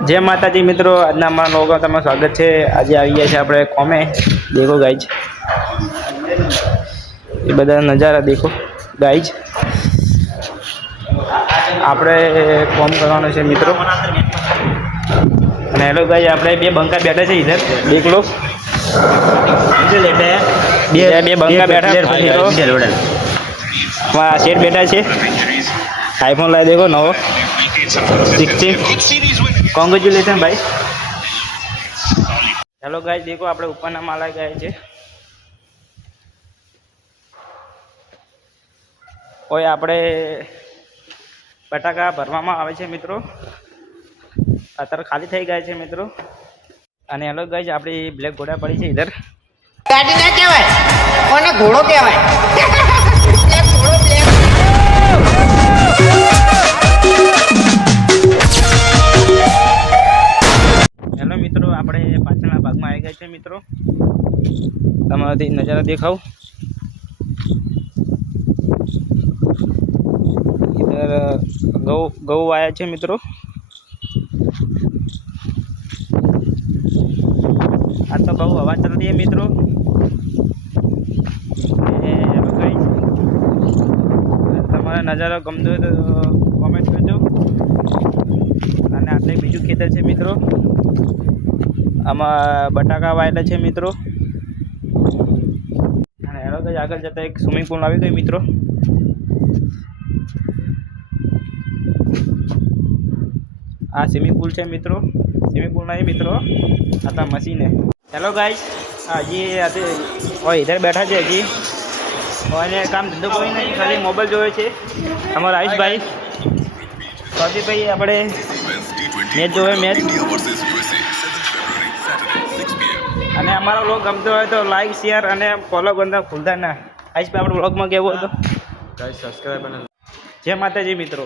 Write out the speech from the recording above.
जय माताजी मित्रों, आज हमारा लोगों का स्वागत है। आज आई गया है अपने कोमे। देखो गाइज, ये बड़ा नज़ारा देखो गाइज। આપણે કોમ કરવાનો છે મિત્રો। અને હેલો ગાઈસ, આપણે બે બંકા બેઠા છે ઇધર દેખ લો। બે બંકા બેઠા મિત્રો। આ શેઠ બેઠા છે। આઈફોન લાવી देखो નવો 16। કોંગ્રેચ્યુલેશન ભાઈ। હેલો ગાઈસ, देखो આપણે ઉપરના માળા ગયા છે। કોઈ આપણે બટાકા ભરવામાં આવે છે મિત્રો। અત્યારે ખાલી થઈ ગયા છે મિત્રો। અને હેલો ગાઈસ, આપણી બ્લેક ઘોડા પડી છે ઇધર। ગાડી ના કહેવાય, કોને ઘોડો કહેવાય। હેલો મિત્રો, આપણે પાછળના ભાગમાં આવી ગયા છે મિત્રો। તમારાથી નજારા દેખાવ। इधर गौ आया है मित्रों। आ तो गौ हवा चल रही है मित्रों। તમારા નજારો ગમતો હોય તો કોમેન્ટ કરજો। અને આટલે બીજું ખેતર છે મિત્રો। આમાં બટાકા વાયેલા છે મિત્રો। અને હેલો ગાઈસ, આગળ જતા એક સ્વિમિંગ પૂલ આવી ગઈ મિત્રો। आ स्विमिंग पूल है मित्रों। स्विमिंग पूल नहीं मित्रों, आता मशीन है। हेलो गाइस, जी आते और इधर बैठा है जी। और काम धंधो कोई नहीं, खाली मोबाइल जो है हमारा आयुष भाई सौदी भाई अपने मैच जो है मैच। અને અમારો વ્લોગ ગમતો હોય તો લાઈક શેર અને ફોલો કરતા ભૂલતા ના। આઈશ ભાઈ આપણે વ્લોગમાં કેવો હતો ગાઈસ, સબસ્ક્રાઇબ અને જય માતાજી મિત્રો।